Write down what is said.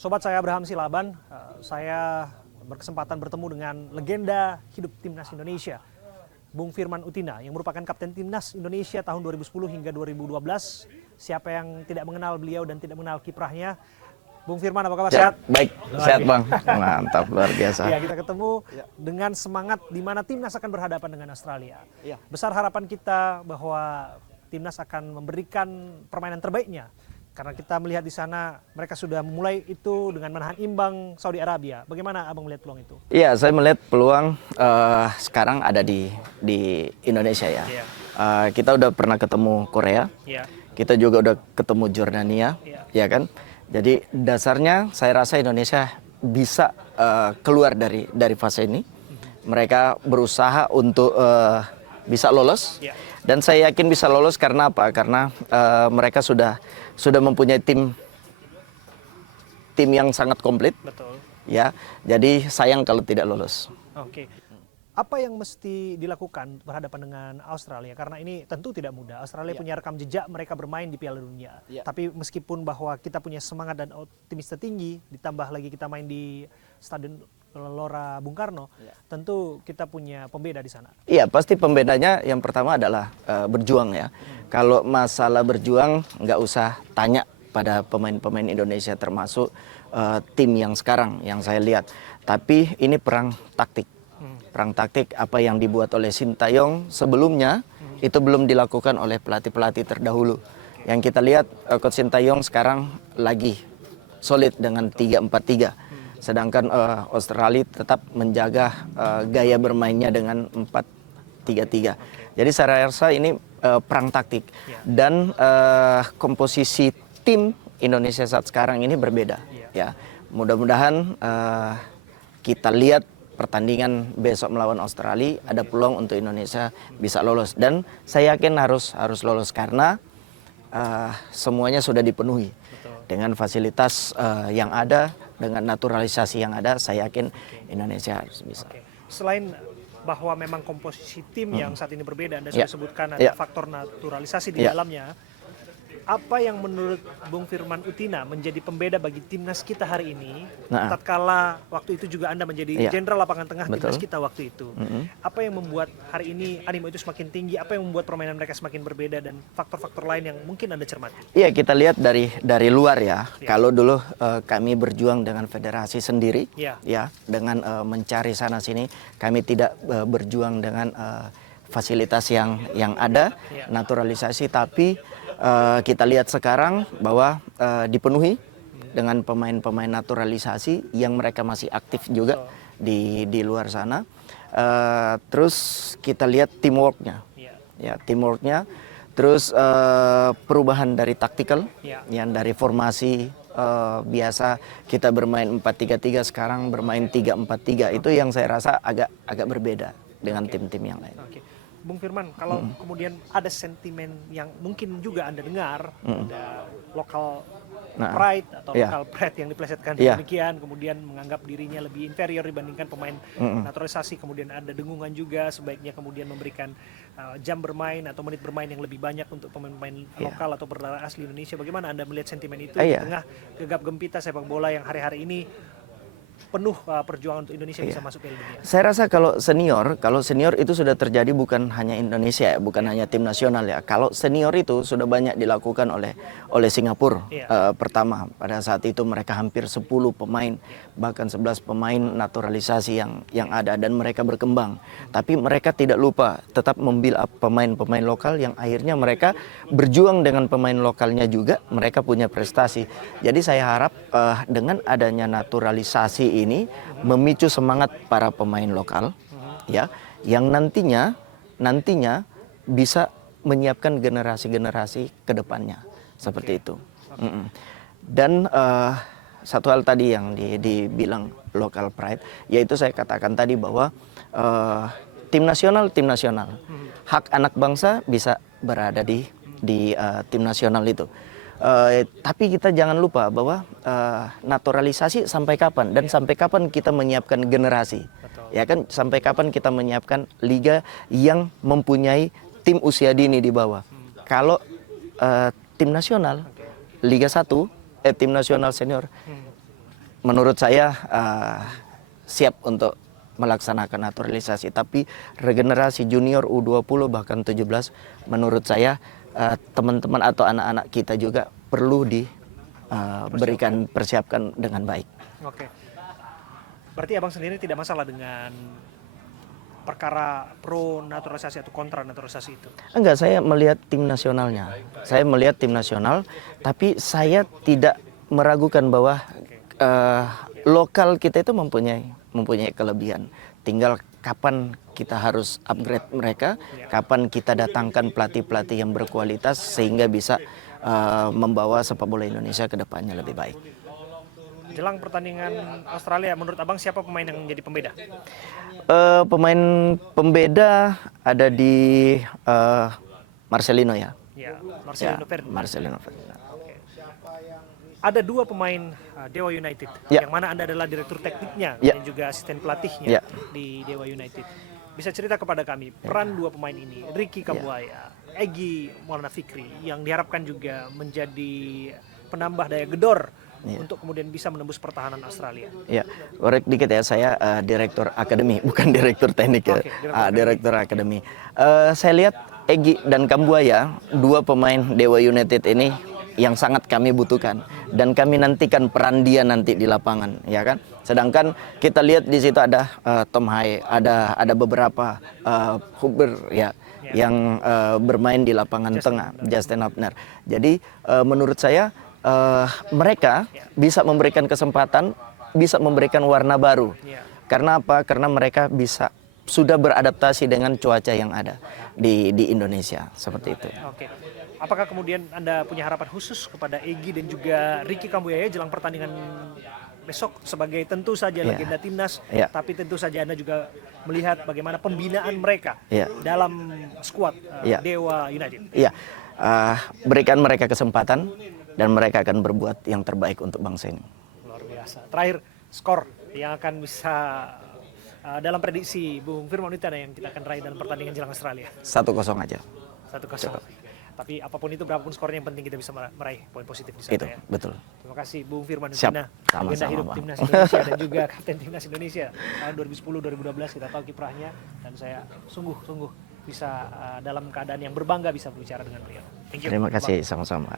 Sobat saya Abraham Silaban, saya berkesempatan bertemu dengan legenda hidup Timnas Indonesia, Bung Firman Utina, yang merupakan Kapten Timnas Indonesia tahun 2010 hingga 2012. Siapa yang tidak mengenal beliau dan tidak mengenal kiprahnya? Bung Firman, apa kabar? Sehat? Baik, sehat Bang. Mantap, luar biasa. Ya, kita ketemu dengan semangat di mana Timnas akan berhadapan dengan Australia. Besar harapan kita bahwa Timnas akan memberikan permainan terbaiknya. Karena kita melihat di sana mereka sudah memulai itu dengan menahan imbang Saudi Arabia. Bagaimana Abang melihat peluang itu? Iya, saya melihat peluang sekarang ada di Indonesia ya. Kita udah pernah ketemu Korea, kita juga udah ketemu Jordania, ya kan? Jadi dasarnya saya rasa Indonesia bisa keluar dari fase ini. Mereka berusaha untuk bisa lolos. Dan saya yakin bisa lolos karena apa? Karena mereka sudah mempunyai tim yang sangat komplit. Betul. Ya, jadi sayang kalau tidak lolos. Oke. Apa yang mesti dilakukan berhadapan dengan Australia? Karena ini tentu tidak mudah. Australia punya rekam jejak mereka bermain di Piala Dunia. Tapi meskipun bahwa kita punya semangat dan optimis tinggi, ditambah lagi kita main di Stadion Gelora Bung Karno, tentu kita punya pembeda di sana. Iya, pasti pembedanya yang pertama adalah berjuang ya. Kalau masalah berjuang, nggak usah tanya pada pemain-pemain Indonesia termasuk tim yang sekarang yang saya lihat. Tapi ini perang taktik. Perang taktik apa yang dibuat oleh Sintayong sebelumnya itu belum dilakukan oleh pelatih-pelatih terdahulu. Yang kita lihat Coach Sintayong sekarang lagi solid dengan 3-4-3. Sedangkan Australia tetap menjaga gaya bermainnya dengan 4-3-3. Jadi saya rasa ini perang taktik. Dan komposisi tim Indonesia saat sekarang ini berbeda. Ya, mudah-mudahan kita lihat pertandingan besok melawan Australia ada peluang untuk Indonesia bisa lolos. Dan saya yakin harus lolos karena semuanya sudah dipenuhi. Dengan fasilitas yang ada, dengan naturalisasi yang ada, saya yakin Indonesia harus bisa. Selain bahwa memang komposisi tim yang saat ini berbeda, Anda sudah sebutkan ada faktor naturalisasi di dalamnya. Apa yang menurut Bung Firman Utina menjadi pembeda bagi timnas kita hari ini? Tatkala waktu itu juga Anda menjadi jenderal lapangan tengah timnas kita waktu itu. Apa yang membuat hari ini animo itu semakin tinggi? Apa yang membuat permainan mereka semakin berbeda dan faktor-faktor lain yang mungkin Anda cermati? Iya, kita lihat dari luar ya. Kalau dulu kami berjuang dengan federasi sendiri, ya, dengan mencari sana sini, kami tidak berjuang dengan fasilitas yang ada, naturalisasi, tapi kita lihat sekarang bahwa dipenuhi dengan pemain-pemain naturalisasi yang mereka masih aktif juga di luar sana. Terus kita lihat teamworknya, terus perubahan dari taktikal, yang dari formasi biasa kita bermain 4-3-3 sekarang bermain 3-4-3, itu yang saya rasa agak berbeda dengan tim-tim yang lain. Bung Firman, kalau kemudian ada sentimen yang mungkin juga Anda dengar, ada lokal pride atau lokal pride yang diplesetkan demikian, kemudian menganggap dirinya lebih inferior dibandingkan pemain naturalisasi, kemudian ada dengungan juga sebaiknya kemudian memberikan jam bermain atau menit bermain yang lebih banyak untuk pemain-pemain lokal atau berdarah asli Indonesia. Bagaimana Anda melihat sentimen itu di tengah gegap gempita sepak bola yang hari-hari ini penuh perjuangan untuk Indonesia bisa masuk Piala Dunia? Saya rasa kalau senior itu sudah terjadi bukan hanya Indonesia, bukan hanya tim nasional ya. Kalau senior itu sudah banyak dilakukan oleh Singapura. Pertama, pada saat itu mereka hampir 10 pemain, bahkan 11 pemain naturalisasi yang ada dan mereka berkembang. Tapi mereka tidak lupa tetap membuild up pemain-pemain lokal yang akhirnya mereka berjuang dengan pemain lokalnya juga, mereka punya prestasi. Jadi saya harap dengan adanya naturalisasi ini memicu semangat para pemain lokal, ya, yang nantinya bisa menyiapkan generasi-generasi ke depannya seperti itu. Dan satu hal tadi yang dibilang local pride, yaitu saya katakan tadi bahwa tim nasional, hak anak bangsa bisa berada di tim nasional itu. Tapi kita jangan lupa bahwa naturalisasi sampai kapan dan sampai kapan kita menyiapkan generasi. Ya kan, sampai kapan kita menyiapkan liga yang mempunyai tim usia dini di bawah. Kalau tim nasional Liga 1 tim nasional senior menurut saya siap untuk melaksanakan naturalisasi. Tapi regenerasi junior U20 bahkan 17, menurut saya teman-teman atau anak-anak kita juga perlu diberikan persiapkan dengan baik. Oke. Berarti abang sendiri tidak masalah dengan perkara pro naturalisasi atau kontra naturalisasi itu? Enggak, saya melihat tim nasionalnya. Saya melihat tim nasional, tapi saya tidak meragukan bahwa lokal kita itu mempunyai kelebihan. Tinggal kapan kita harus upgrade mereka, kapan kita datangkan pelatih-pelatih yang berkualitas sehingga bisa membawa sepak bola Indonesia ke depannya lebih baik. Jelang pertandingan Australia, menurut abang siapa pemain yang menjadi pembeda? Pemain pembeda ada di Marcelino ya. Ya, Marcelino Ferdinand. Marcelino Ferdinand. Oke. Ada dua pemain Dewa United, yang mana Anda adalah direktur tekniknya dan juga asisten pelatihnya di Dewa United. Bisa cerita kepada kami peran dua pemain ini, Ricky Kambuaya, Egy Maulana Fikri, yang diharapkan juga menjadi penambah daya gedor untuk kemudian bisa menembus pertahanan Australia. Ya, korek dikit ya, saya direktur akademi, bukan direktur teknik ya. Direktur akademi. Saya lihat Egy dan Kambuaya, dua pemain Dewa United ini yang sangat kami butuhkan dan kami nantikan peran dia nanti di lapangan, ya kan. Sedangkan kita lihat di situ ada Tom Hai, ada beberapa Huber ya yang bermain di lapangan tengah, Justin Hubner. Jadi menurut saya mereka bisa memberikan kesempatan, bisa memberikan warna baru. Karena apa? Karena mereka sudah beradaptasi dengan cuaca yang ada di Indonesia, seperti itu. Oke. Apakah kemudian Anda punya harapan khusus kepada Egy dan juga Ricky Kambuaya jelang pertandingan besok sebagai tentu saja legenda timnas, tapi tentu saja Anda juga melihat bagaimana pembinaan mereka dalam skuad Dewa United? Iya, berikan mereka kesempatan dan mereka akan berbuat yang terbaik untuk bangsa ini. Luar biasa. Terakhir, skor yang akan bisa dalam prediksi Bung Firman Witana yang kita akan raih dalam pertandingan jelang Australia? 1-0 aja. 1-0. Tapi apapun itu, berapapun skornya, yang penting kita bisa meraih poin positif di sana. Itu, ya. Betul. Terima kasih Bung Firman Witana, legenda hidup timnas Indonesia dan juga kapten timnas Indonesia tahun 2010-2012. Kita tahu kiprahnya dan saya sungguh bisa dalam keadaan yang berbangga bisa berbicara dengan beliau. Thank you. Terima kasih, sama-sama.